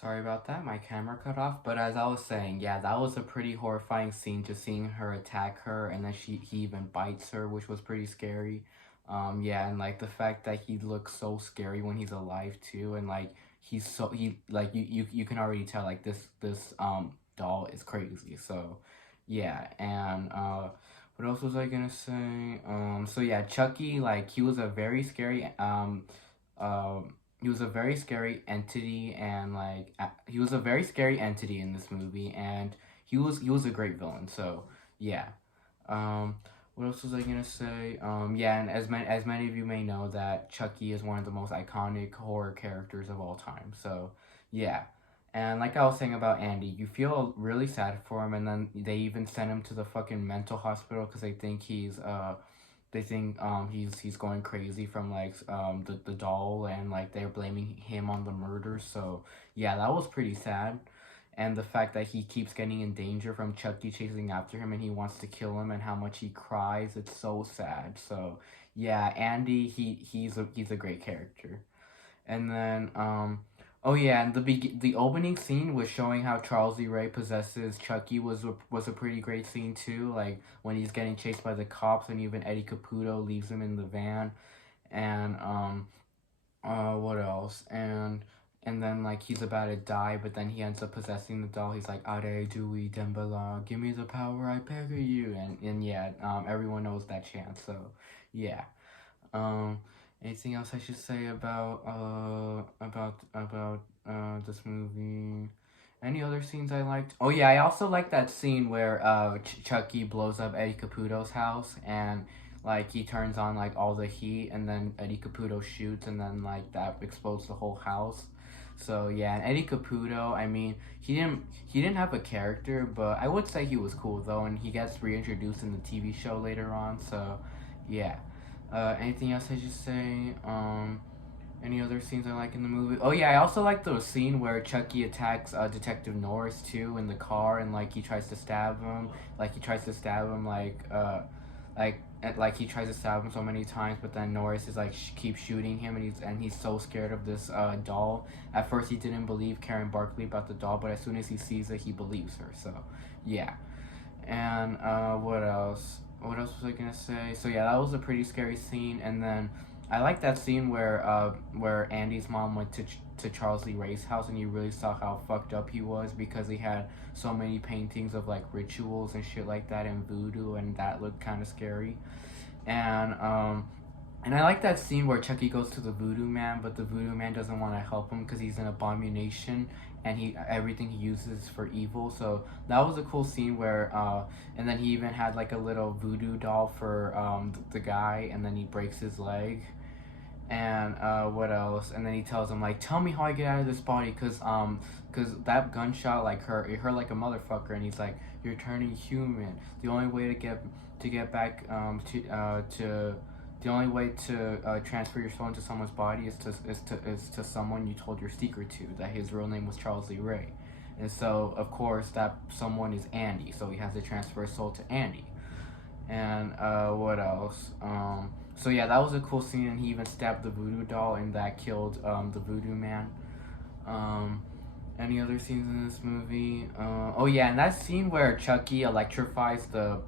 Sorry about that, my camera cut off. But as I was saying, yeah, that was a pretty horrifying scene, just seeing her attack her, and then he even bites her, which was pretty scary. Yeah, and like the fact that he looks so scary when he's alive too, and like he like you can already tell like this doll is crazy. So yeah, and what else was I gonna say? So yeah, Chucky, like he was a very scary he was a very scary entity, and like he was a very scary entity in this movie, and he was a great villain. So yeah. um what else was I gonna say? Yeah, and as many of you may know, that Chucky is one of the most iconic horror characters of all time. So yeah. And like I was saying about Andy, you feel really sad for him, and then they even send him to the fucking mental hospital because they think he's going crazy from like the doll, and like they're blaming him on the murder. So yeah, that was pretty sad. And the fact that he keeps getting in danger from Chucky chasing after him, and he wants to kill him, and how much he cries, it's so sad. So yeah, Andy, he's a great character. And then oh yeah, and the opening scene was showing how Charles E. Ray possesses Chucky was a pretty great scene too. Like when he's getting chased by the cops, and even Eddie Caputo leaves him in the van. And what else? And then like he's about to die, but then he ends up possessing the doll. He's like, Are Dewey Dembala, give me the power, I peg you. And yeah, everyone knows that chant. So yeah. um, Anything else I should say about this movie? Any other scenes I liked? Oh yeah, I also like that scene where Chucky blows up Eddie Caputo's house, and like he turns on like all the heat, and then Eddie Caputo shoots, and then like that explodes the whole house. So yeah, and Eddie Caputo, I mean, he didn't have a character, but I would say he was cool though, and he gets reintroduced in the TV show later on. So yeah. Anything else I should say? Any other scenes I like in the movie? Oh yeah, I also like the scene where Chucky attacks Detective Norris too in the car, and like he tries to stab him. Like he tries to stab him like he tries to stab him so many times, but then Norris is like keeps shooting him, and he's so scared of this doll. At first he didn't believe Karen Barkley about the doll, but as soon as he sees it, he believes her. So yeah. And what else? What else was I gonna say? So yeah, that was a pretty scary scene. And then I like that scene where Andy's mom went to Charles Lee Ray's house, and you really saw how fucked up he was, because he had so many paintings of like rituals and shit like that, and voodoo, and that looked kind of scary. And and I like that scene where Chucky goes to the voodoo man, but the voodoo man doesn't want to help him because he's an abomination, and he everything he uses is for evil. So that was a cool scene where and then he even had like a little voodoo doll for the guy, and then he breaks his leg. And what else? And then he tells him like, "Tell me how I get out of this body, cause that gunshot like hurt. It hurt like a motherfucker." And he's like, "You're turning human. The only way to get back to the only way to transfer your soul into someone's body is to someone you told your secret to, that his real name was Charles Lee Ray." And so of course that someone is Andy. So he has to transfer his soul to Andy. And what else? So yeah, that was a cool scene, and he even stabbed the voodoo doll, and that killed the voodoo man. Um, any other scenes in this movie? Oh yeah, and that scene where Chucky electrifies the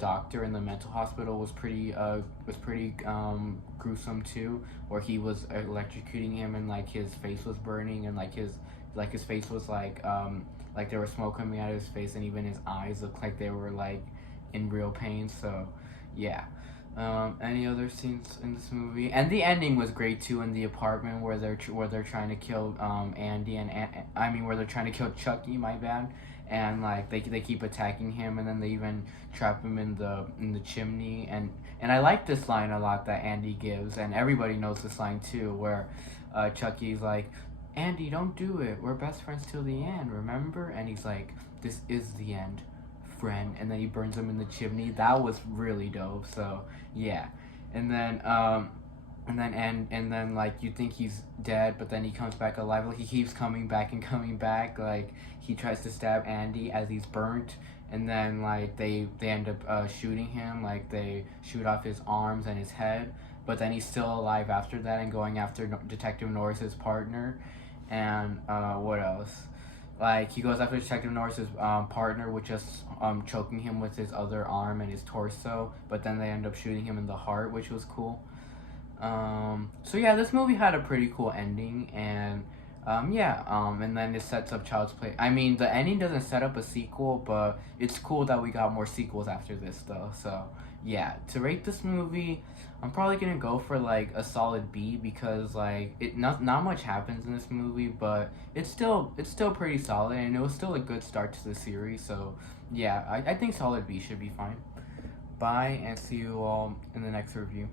doctor in the mental hospital was pretty gruesome too, where he was electrocuting him, and like his face was burning, and like his face was like there was smoke coming out of his face, and even his eyes looked like they were like in real pain. So yeah. Any other scenes in this movie? And the ending was great too, in the apartment where they're trying to kill Andy, and I mean where they're trying to kill Chucky. My bad. And like they keep attacking him, and then they even trap him in the chimney. And I like this line a lot that Andy gives, and everybody knows this line too, where Chucky's like, "Andy, don't do it. We're best friends till the end, remember?" And he's like, "This is the end, friend." And then he burns him in the chimney. That was really dope. So yeah. And then and then like you think he's dead, but then he comes back alive. Like he keeps coming back and coming back. Like he tries to stab Andy as he's burnt, and then like they end up shooting him. Like they shoot off his arms and his head, but then he's still alive after that, and going after Detective Norris's partner. And what else? Like he goes after Detective Norris's partner, with just choking him with his other arm and his torso, but then they end up shooting him in the heart, which was cool. So yeah, this movie had a pretty cool ending, and and then it sets up Child's Play. I mean, the ending doesn't set up a sequel, but it's cool that we got more sequels after this, though. So yeah, to rate this movie, I'm probably gonna go for like a solid B, because like not much happens in this movie, but it's still pretty solid, and it was still a good start to the series. So yeah, I think solid B should be fine. Bye, and see you all in the next review.